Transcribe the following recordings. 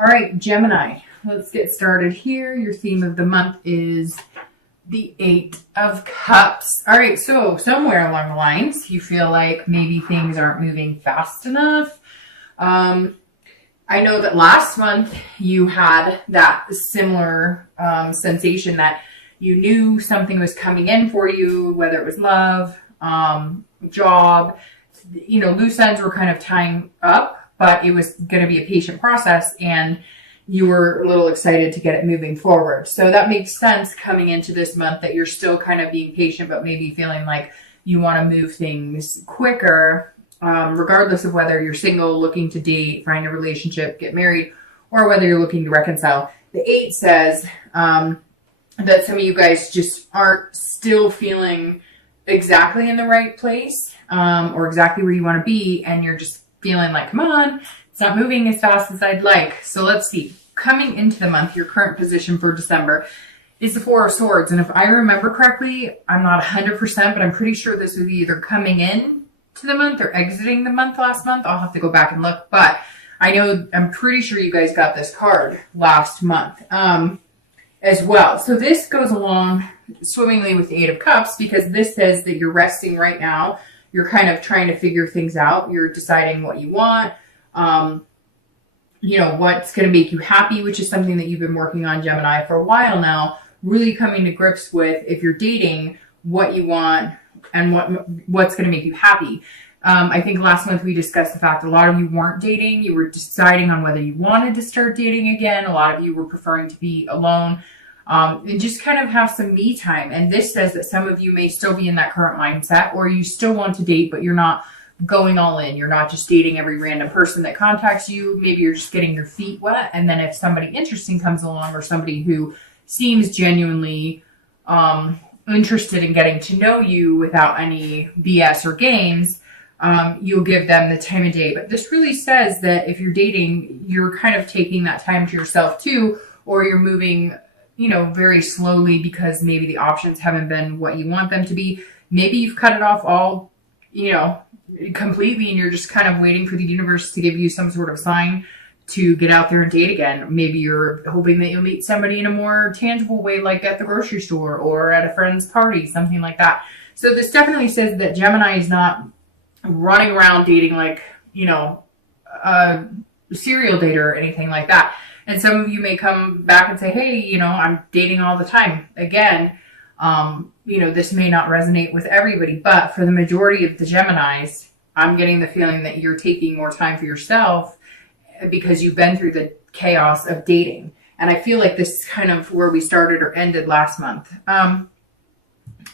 All right, Gemini, let's get started here. Your theme of the month is the Eight of Cups. All right, so somewhere along the lines, you feel like maybe things aren't moving fast enough. I know that last month you had that similar sensation that you knew something was coming in for you, whether it was love, job, loose ends were kind of tying up, but it was going to be a patient process and you were a little excited to get it moving forward. So that makes sense coming into this month that you're still kind of being patient, but maybe feeling like you want to move things quicker, regardless of whether you're single, looking to date, find a relationship, get married, or whether you're looking to reconcile. The 8 says that some of you guys just aren't still feeling exactly in the right place or exactly where you want to be, and you're just feeling like, come on, it's not moving as fast as I'd like. So let's see. Coming into the month, your current position for December is the 4 of Swords. And if I remember correctly, I'm not 100%, but I'm pretty sure this was either coming in to the month or exiting the month last month. I'll have to go back and look. But I'm pretty sure you guys got this card last month as well. So this goes along swimmingly with the 8 of Cups because this says that you're resting right now. You're kind of trying to figure things out. You're deciding what you want, what's going to make you happy, which is something that you've been working on, Gemini, for a while now, really coming to grips with, if you're dating, what you want and what's going to make you happy. I think last month we discussed the fact a lot of you weren't dating. You were deciding on whether you wanted to start dating again. A lot of you were preferring to be alone. And just kind of have some me time. And this says that some of you may still be in that current mindset, or you still want to date, but you're not going all in. You're not just dating every random person that contacts you. Maybe you're just getting your feet wet. And then if somebody interesting comes along, or somebody who seems genuinely interested in getting to know you without any BS or games, you'll give them the time of day. But this really says that if you're dating, you're kind of taking that time to yourself too, or you're moving very slowly because maybe the options haven't been what you want them to be. Maybe you've cut it off all, completely, and you're just kind of waiting for the universe to give you some sort of sign to get out there and date again. Maybe you're hoping that you'll meet somebody in a more tangible way, like at the grocery store or at a friend's party, something like that. So this definitely says that Gemini is not running around dating like, a serial dater or anything like that. And some of you may come back and say, hey, I'm dating all the time. Again, this may not resonate with everybody, but for the majority of the Geminis, I'm getting the feeling that you're taking more time for yourself because you've been through the chaos of dating. And I feel like this is kind of where we started or ended last month.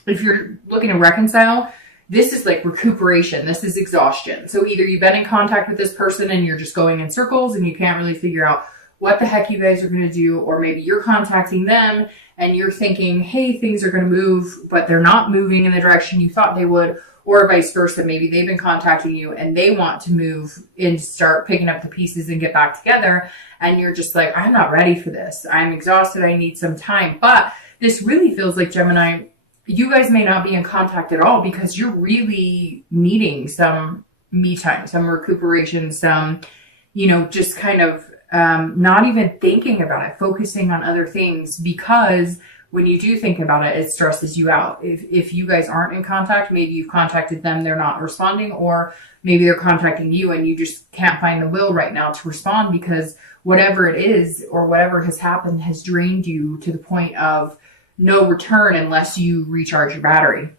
If you're looking to reconcile, this is like recuperation. This is exhaustion. So either you've been in contact with this person and you're just going in circles and you can't really figure out what the heck you guys are going to do, or maybe you're contacting them and you're thinking, hey, things are going to move, but they're not moving in the direction you thought they would, or vice versa. Maybe they've been contacting you and they want to move and start picking up the pieces and get back together. And you're just like, I'm not ready for this. I'm exhausted. I need some time. But this really feels like, Gemini, you guys may not be in contact at all because you're really needing some me time, some recuperation, some, just kind of not even thinking about it, focusing on other things, because when you do think about it, it stresses you out. If you guys aren't in contact, maybe you've contacted them, they're not responding, or maybe they're contacting you and you just can't find the will right now to respond because whatever it is or whatever has happened has drained you to the point of no return unless you recharge your battery.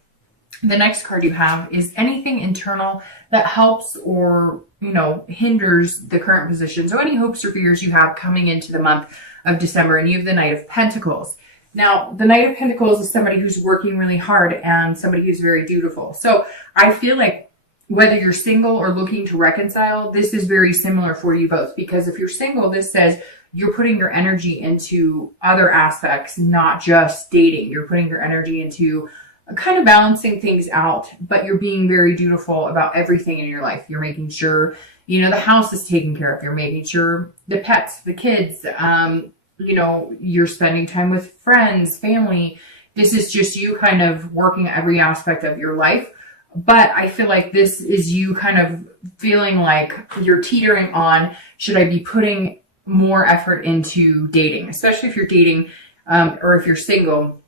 The next card you have is anything internal that helps or, hinders the current position. So any hopes or fears you have coming into the month of December, and you have the Knight of Pentacles. Now, the Knight of Pentacles is somebody who's working really hard and somebody who's very dutiful. So I feel like whether you're single or looking to reconcile, this is very similar for you both, because if you're single, this says you're putting your energy into other aspects, not just dating. You're putting your energy into kind of balancing things out, but you're being very dutiful about everything in your life. You're making sure, the house is taken care of. You're making sure the pets, the kids, you're spending time with friends, family. This is just you kind of working every aspect of your life. But I feel like this is you kind of feeling like you're teetering on, should I be putting more effort into dating, especially if you're dating or if you're single,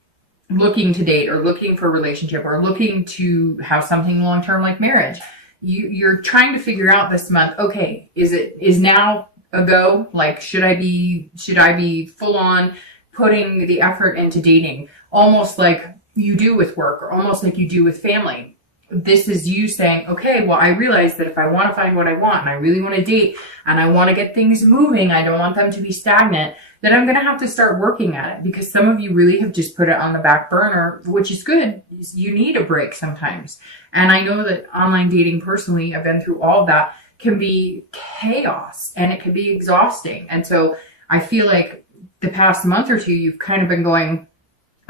looking to date or looking for a relationship or looking to have something long-term like marriage. You're trying to figure out this month, okay, is now a go? Like, should I be full on putting the effort into dating, almost like you do with work or almost like you do with family? This is you saying, okay, well, I realize that if I want to find what I want and I really want to date and I want to get things moving, I don't want them to be stagnant, then I'm going to have to start working at it, because some of you really have just put it on the back burner, which is good. You need a break sometimes. And I know that online dating, personally, I've been through all of that, can be chaos and it can be exhausting. And so I feel like the past month or two, you've kind of been going,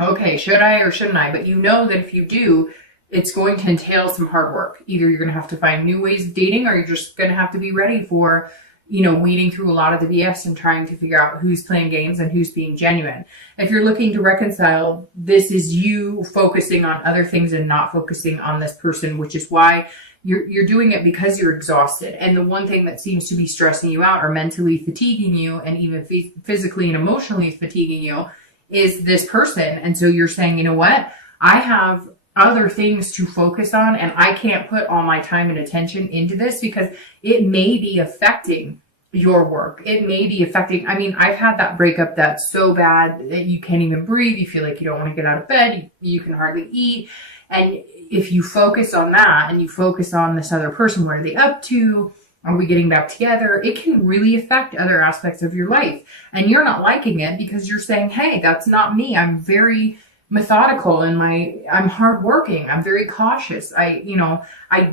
okay, should I or shouldn't I? But you know that if you do, it's going to entail some hard work. Either you're going to have to find new ways of dating, or you're just going to have to be ready for, weeding through a lot of the BS and trying to figure out who's playing games and who's being genuine. If you're looking to reconcile, this is you focusing on other things and not focusing on this person, which is why you're doing it, because you're exhausted. And the one thing that seems to be stressing you out or mentally fatiguing you and even physically and emotionally fatiguing you is this person. And so you're saying, you know what? I have other things to focus on, and I can't put all my time and attention into this because it may be affecting your work. It may be affecting, I've had that breakup that's so bad that you can't even breathe. You feel like you don't want to get out of bed. You can hardly eat. And if you focus on that and you focus on this other person, what are they up to? Are we getting back together? It can really affect other aspects of your life. And you're not liking it because you're saying, hey, that's not me. I'm very methodical and I'm hardworking. I'm very cautious. I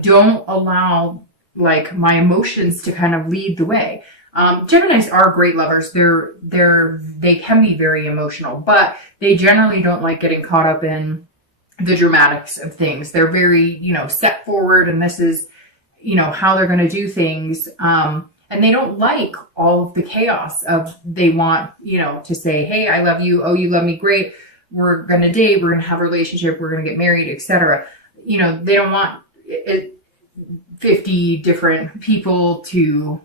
don't allow my emotions to kind of lead the way. Geminis are great lovers. They can be very emotional, but they generally don't like getting caught up in the dramatics of things. They're very, set forward, and this is, how they're going to do things. And they don't like all of the chaos of, they want, to say, hey, I love you. Oh, you love me. Great. We're going to date. We're going to have a relationship. We're going to get married, etc. They don't want 50 different people to,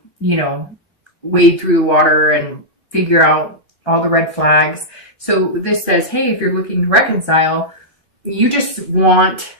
wade through the water and figure out all the red flags. So this says, hey, if you're looking to reconcile, you just want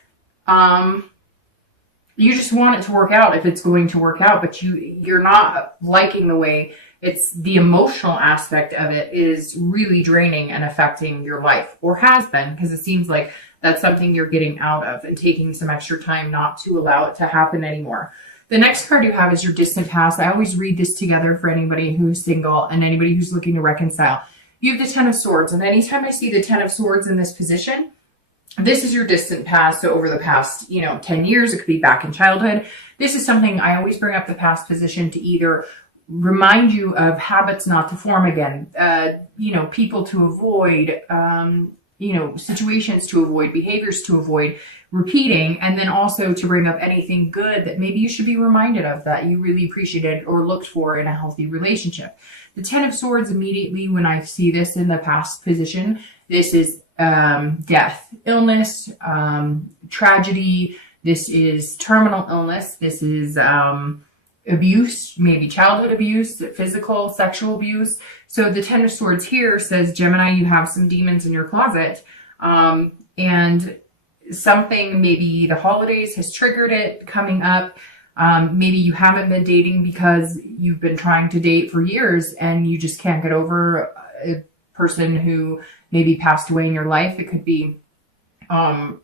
it to work out if it's going to work out, but you're not liking the way it's the emotional aspect of it is really draining and affecting your life, or has been, because it seems like that's something you're getting out of and taking some extra time not to allow it to happen anymore. The next card you have is your distant past. I always read this together for anybody who's single and anybody who's looking to reconcile. You have the Ten of Swords, and anytime I see the Ten of Swords in this position, this is your distant past. So over the past, 10 years, it could be back in childhood. This is something I always bring up, the past position, to either remind you of habits not to form again, people to avoid, situations to avoid, behaviors to avoid repeating, and then also to bring up anything good that maybe you should be reminded of that you really appreciated or looked for in a healthy relationship. The Ten of Swords, immediately when I see this in the past position, this is death, illness, tragedy. This is terminal illness. This is abuse, maybe childhood abuse, physical, sexual abuse. So the Ten of Swords here says, Gemini, you have some demons in your closet, and something, maybe the holidays has triggered it coming up. Maybe you haven't been dating because you've been trying to date for years and you just can't get over a person who maybe passed away in your life. It could be, a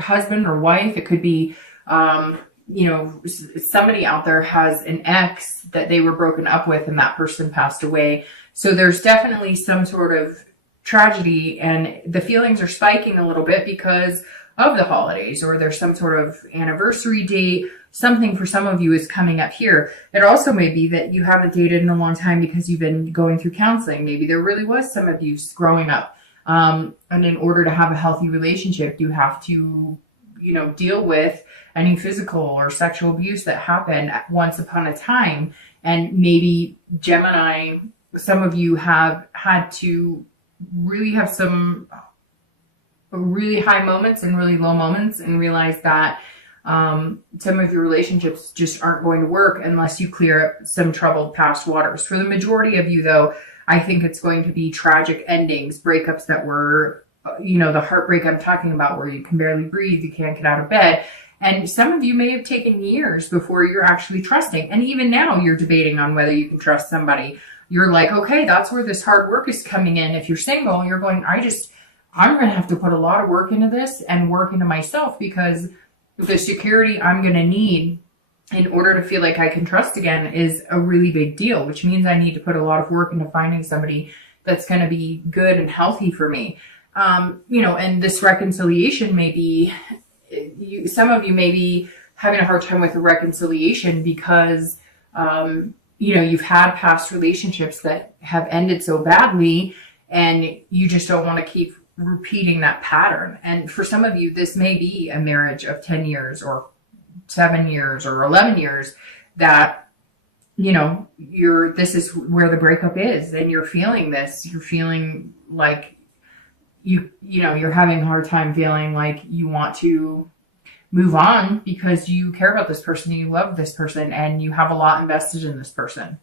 husband or wife. It could be, somebody out there has an ex that they were broken up with and that person passed away. So there's definitely some sort of tragedy, and the feelings are spiking a little bit because of the holidays, or there's some sort of anniversary date. Something for some of you is coming up here. It also may be that you haven't dated in a long time because you've been going through counseling. Maybe there really was some abuse growing up. And in order to have a healthy relationship, you have to, deal with any physical or sexual abuse that happened once upon a time. And maybe Gemini, some of you have had to really have some really high moments and really low moments and realize that Some of your relationships just aren't going to work unless you clear up some troubled past waters. For the majority of you, though, I think it's going to be tragic endings, breakups that were, the heartbreak I'm talking about, where you can barely breathe, you can't get out of bed. And some of you may have taken years before you're actually trusting. And even now you're debating on whether you can trust somebody. You're like, okay, that's where this hard work is coming in. If you're single, you're going, I'm going to have to put a lot of work into this and work into myself, because the security I'm going to need in order to feel like I can trust again is a really big deal, which means I need to put a lot of work into finding somebody that's going to be good and healthy for me. And this reconciliation may be, some of you may be having a hard time with the reconciliation because, you've had past relationships that have ended so badly, and you just don't want to keep repeating that pattern. And for some of you, this may be a marriage of 10 years or 7 years or 11 years that, this is where the breakup is, and you're feeling this. You're feeling like you're having a hard time feeling like you want to move on because you care about this person, you love this person, and you have a lot invested in this person.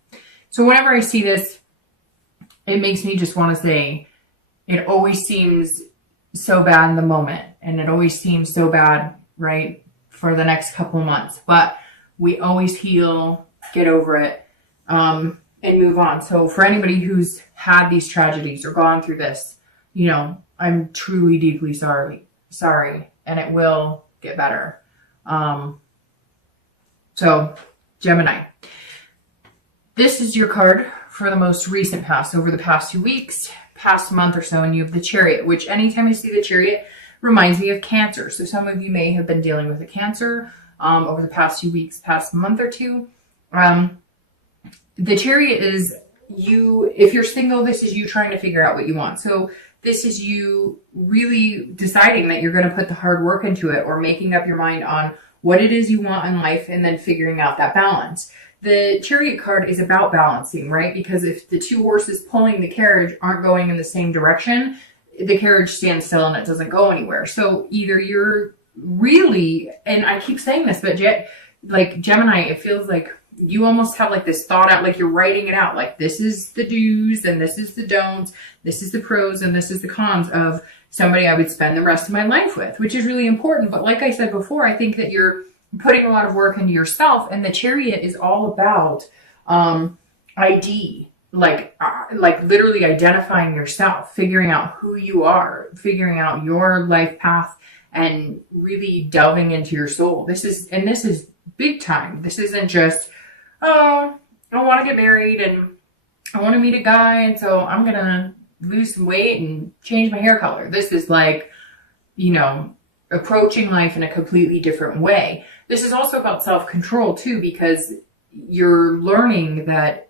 So whenever I see this, it makes me just want to say, it always seems so bad in the moment, and it always seems so bad, right, for the next couple of months. But we always heal, get over it, and move on. So for anybody who's had these tragedies or gone through this, I'm truly deeply sorry, and it will get better. So Gemini, this is your card for the most recent past, over the past 2 weeks, past month or so, and you have the Chariot, which anytime I see the Chariot reminds me of Cancer. So some of you may have been dealing with a Cancer over the past few weeks, past month or two. The Chariot is you, if you're single, this is you trying to figure out what you want. So this is you really deciding that you're going to put the hard work into it, or making up your mind on what it is you want in life, and then figuring out that balance. The Chariot card is about balancing, right? Because if the two horses pulling the carriage aren't going in the same direction, the carriage stands still and it doesn't go anywhere. So either you're really, and I keep saying this, but like Gemini, it feels like you almost have like this thought out, like you're writing it out, like this is the do's and this is the don'ts, this is the pros and this is the cons of somebody I would spend the rest of my life with, which is really important. But like I said before, I think that you're putting a lot of work into yourself, and the Chariot is all about ID, like literally identifying yourself, figuring out who you are, figuring out your life path, and really delving into your soul. This is big time. This isn't just, oh, I want to get married and I want to meet a guy, and so I'm going to lose some weight and change my hair color. This is like, approaching life in a completely different way. This is also about self-control too, because you're learning that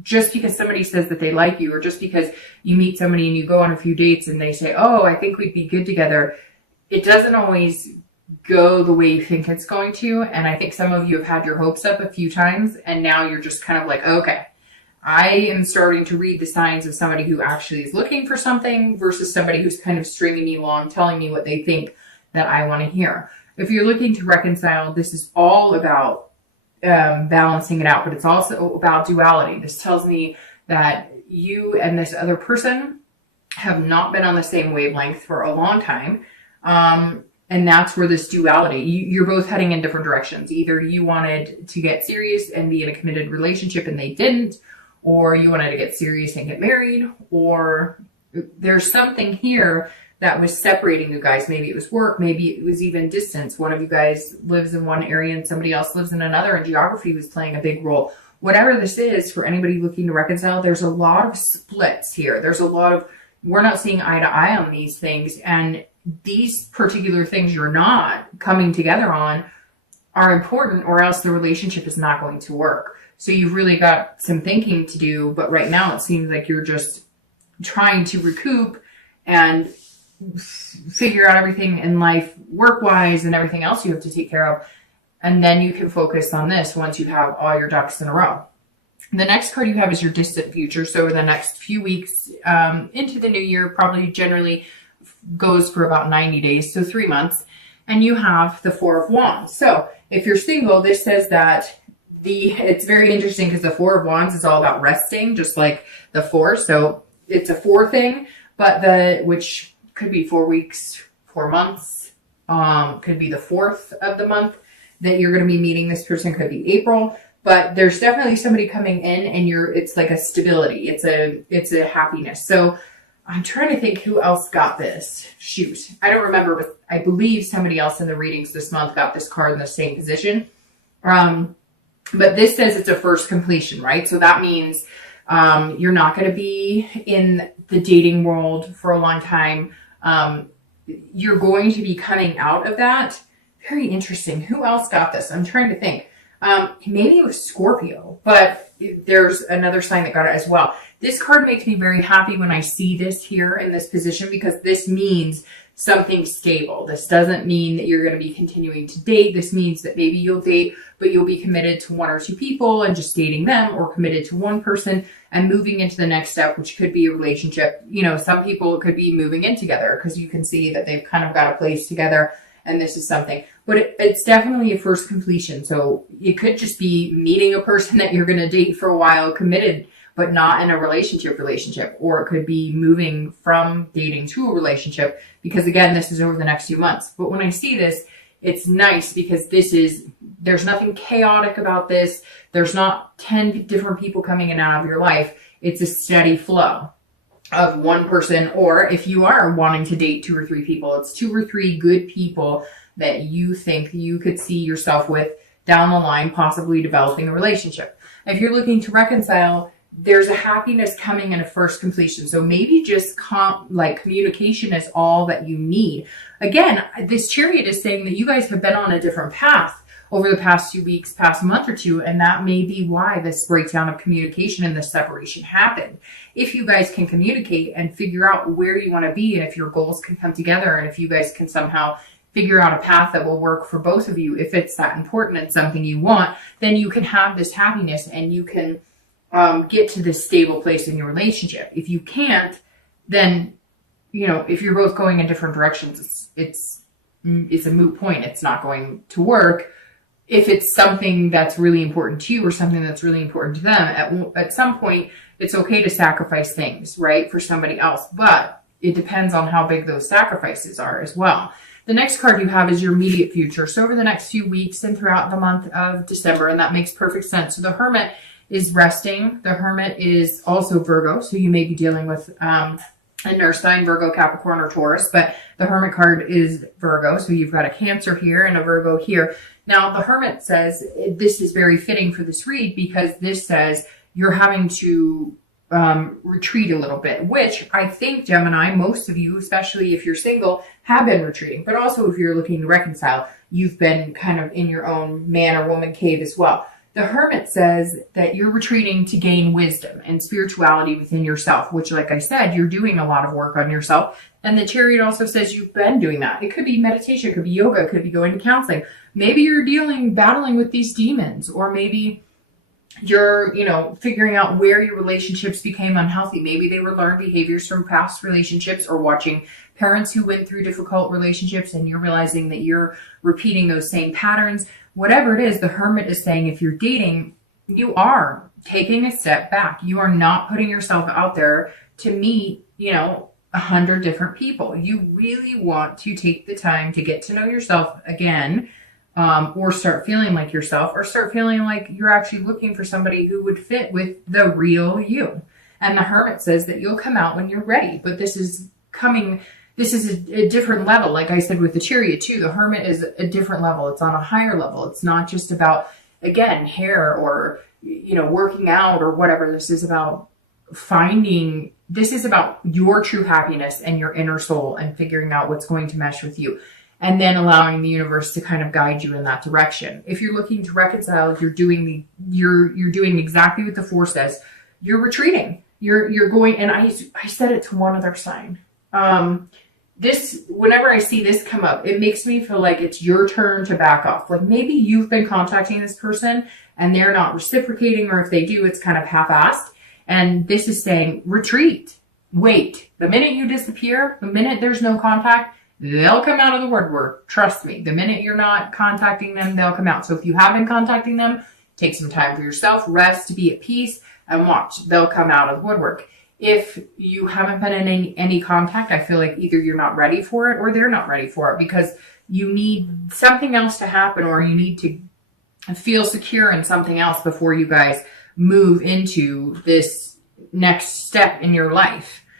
just because somebody says that they like you, or just because you meet somebody and you go on a few dates and they say, oh, I think we'd be good together, it doesn't always go the way you think it's going to. And I think some of you have had your hopes up a few times, and now you're just kind of like, okay, I am starting to read the signs of somebody who actually is looking for something versus somebody who's kind of stringing me along, telling me what they think that I want to hear. If you're looking to reconcile, this is all about balancing it out, but it's also about duality. This tells me that you and this other person have not been on the same wavelength for a long time. And that's where this duality, you're both heading in different directions. Either you wanted to get serious and be in a committed relationship and they didn't, or you wanted to get serious and get married, or there's something here that was separating you guys. Maybe it was work, maybe it was even distance. One of you guys lives in one area and somebody else lives in another, and geography was playing a big role. Whatever this is, for anybody looking to reconcile, there's a lot of splits here. There's a lot of, we're not seeing eye to eye on these things, and these particular things you're not coming together on are important, or else the relationship is not going to work. So you've really got some thinking to do, but right now it seems like you're just trying to recoup and figure out everything in life work-wise and everything else you have to take care of. And then you can focus on this once you have all your ducks in a row. The next card you have is your distant future. So the next few weeks into the new year, probably generally goes for about 90 days, so 3 months. and you have the Four of Wands. So if you're single, this says that it's very interesting because the Four of Wands is all about resting, just like the Four. So it's a 4 thing, but which could be 4 weeks, 4 months, could be the 4th of the month that you're going to be meeting this person, could be April, but there's definitely somebody coming in and it's like a stability. It's a happiness. So I'm trying to think who else got this. Shoot. I don't remember, but I believe somebody else in the readings this month got this card in the same position. But this says it's a first completion, right? So that means you're not going to be in the dating world for a long time. You're going to be coming out of that. Very interesting. Who else got this? I'm trying to think. Maybe it was Scorpio, but there's another sign that got it as well. This card makes me very happy when I see this here in this position, because this means something stable. This doesn't mean that you're going to be continuing to date. This means that maybe you'll date, but you'll be committed to 1 or 2 people and just dating them, or committed to one person and moving into the next step, which could be a relationship. You know, some people could be moving in together because you can see that they've kind of got a place together, and this is something. But it's definitely a first completion. So it could just be meeting a person that you're going to date for a while, committed, but not in a relationship, or it could be moving from dating to a relationship, because again, this is over the next few months. But when I see this, it's nice because there's nothing chaotic about this. There's not 10 different people coming in and out of your life. It's a steady flow of one person, or if you are wanting to date 2 or 3 people, it's 2 or 3 good people that you think you could see yourself with down the line, possibly developing a relationship. If you're looking to reconcile, there's a happiness coming in a first completion. So maybe just communication is all that you need. Again, this Chariot is saying that you guys have been on a different path over the past few weeks, past month or two, and that may be why this breakdown of communication and this separation happened. If you guys can communicate and figure out where you want to be, and if your goals can come together, and if you guys can somehow figure out a path that will work for both of you, if it's that important and something you want, then you can have this happiness and you can get to this stable place in your relationship. If you can't, then, you know, if you're both going in different directions, it's a moot point. It's not going to work. If it's something that's really important to you or something that's really important to them, at some point, it's okay to sacrifice things, right, for somebody else. But it depends on how big those sacrifices are as well. The next card you have is your immediate future. So over the next few weeks and throughout the month of December, and that makes perfect sense. So the Hermit is resting. The Hermit is also Virgo. So you may be dealing with a nurse sign, Virgo, Capricorn, or Taurus, but the Hermit card is Virgo. So you've got a Cancer here and a Virgo here. Now the Hermit says this is very fitting for this read, because this says you're having to retreat a little bit, which I think, Gemini, most of you, especially if you're single, have been retreating. But also if you're looking to reconcile, you've been kind of in your own man or woman cave as well. The Hermit says that you're retreating to gain wisdom and spirituality within yourself, which, like I said, you're doing a lot of work on yourself. And the Chariot also says you've been doing that. It could be meditation, it could be yoga, it could be going to counseling. Maybe you're battling with these demons, or maybe you're, figuring out where your relationships became unhealthy. Maybe they were learned behaviors from past relationships, or watching parents who went through difficult relationships, and you're realizing that you're repeating those same patterns. Whatever it is, the Hermit is saying if you're dating, you are taking a step back. You are not putting yourself out there to meet, 100 different people. You really want to take the time to get to know yourself again, or start feeling like yourself, or start feeling like you're actually looking for somebody who would fit with the real you. And the Hermit says that you'll come out when you're ready, but this is a different level. Like I said with the Chariot too, the Hermit is a different level. It's on a higher level. It's not just about, again, hair or, working out or whatever. This is about your true happiness and your inner soul, and figuring out what's going to mesh with you, and then allowing the universe to kind of guide you in that direction. If you're looking to reconcile, if you're doing exactly what the 4 says, you're retreating. You're going, and I said it to one other sign. Whenever I see this come up, it makes me feel like it's your turn to back off. Like maybe you've been contacting this person and they're not reciprocating, or if they do, it's kind of half-assed. And this is saying, retreat, wait. The minute you disappear, the minute there's no contact, they'll come out of the woodwork. Trust me. The minute you're not contacting them, they'll come out. So if you have been contacting them, take some time for yourself, rest, be at peace, and watch. They'll come out of the woodwork. If you haven't been in any contact, I feel like either you're not ready for it or they're not ready for it, because you need something else to happen, or you need to feel secure in something else before you guys move into this next step in your life.